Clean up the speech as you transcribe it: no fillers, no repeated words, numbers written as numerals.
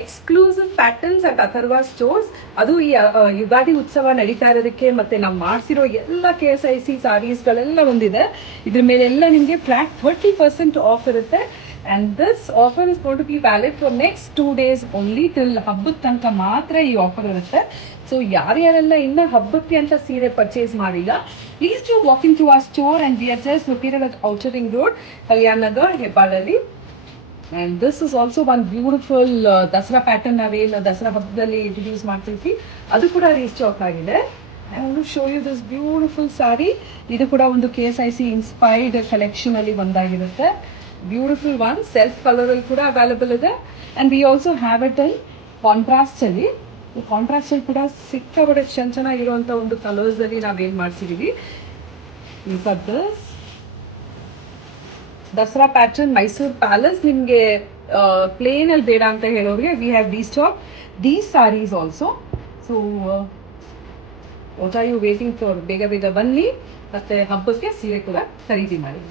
Exclusive patterns at Atharva stores. ಅದು ಈ ಯುಗಾದಿ ಉತ್ಸವ ನಡೀತಾ ಇರೋದಕ್ಕೆ ಮತ್ತೆ ನಾವು ಮಾಡಿಸಿರೋ ಎಲ್ಲ KSIC ಸಾರೀಸ್ಗಳೆಲ್ಲ ಒಂದಿದೆ. ಇದ್ರ ಮೇಲೆಲ್ಲ ನಿಮಗೆ ಫ್ಲಾಟ್ 30% ಆಫ್ ಇರುತ್ತೆ. And this offer is going to be valid for next 2 days only. Till ಹಬ್ಬದ ತನಕ ಮಾತ್ರ ಈ ಆಫರ್ ಇರುತ್ತೆ. ಸೊ ಯಾರ್ಯಾರೆಲ್ಲ ಇನ್ನ ಹಬ್ಬಕ್ಕೆ ಅಂತ ಸೀರೆ ಪರ್ಚೇಸ್ ಮಾಡಿಲ್ಲ, please to walking to our store and we are just located at outer ring road, Kalyan Nagar, ಹೆಬ್ಬಾಳಲ್ಲಿ. And this is also one beautiful Dasara pattern ನಾವೇನು ದಸರಾ ಹಬ್ಬದಲ್ಲಿ ಇಂಟ್ರೊಡ್ಯೂಸ್ ಮಾಡ್ತೀವಿ, ಅದು ಕೂಡ ರೀಸ್ಟಾಕ್ ಆಗಿದೆ. I want to show you this beautiful saree. ಇದು ಕೂಡ ಒಂದು KSIC ಇನ್ಸ್ಪೈರ್ಡ್ ಕಲೆಕ್ಷನ್ ಅಲ್ಲಿ ಒಂದಾಗಿರುತ್ತೆ. ಬ್ಯೂಟಿಫುಲ್ ಒನ್, ಸೆಲ್ಫ್ ಕಲರ್ ಅಲ್ಲಿ ಕೂಡ ಅವೈಲೇಬಲ್ ಇದೆ. And we also have it in contrast ಅಲ್ಲಿ. ಕಾಂಟ್ರಾಸ್ಟ್ ಅಲ್ಲಿ ಕೂಡ ಸಿಕ್ಕಾಪಟ್ಟೆ ಚೆನ್ನಾಗಿರುವಂತ ಒಂದು ಕಲರ್ಸ್ ಅಲ್ಲಿ ನಾವೇನ್ ಮಾಡ್ಸಿದೀವಿ. Dasara pattern Mysuru palace. ನಿಮಗೆ ಪ್ಲೇನ್ ಅಲ್ಲಿ ಬೇಡ ಅಂತ ಹೇಳೋರಿಗೆ we have restock these sarees also. So what are you waiting for? ಬೇಗ ಬೇಗ ಬನ್ನಿ, ಮತ್ತೆ ಹಬ್ಬಕ್ಕೆ ಸೀರೆ ಕೂಡ ಖರೀದಿ ಮಾಡಿ.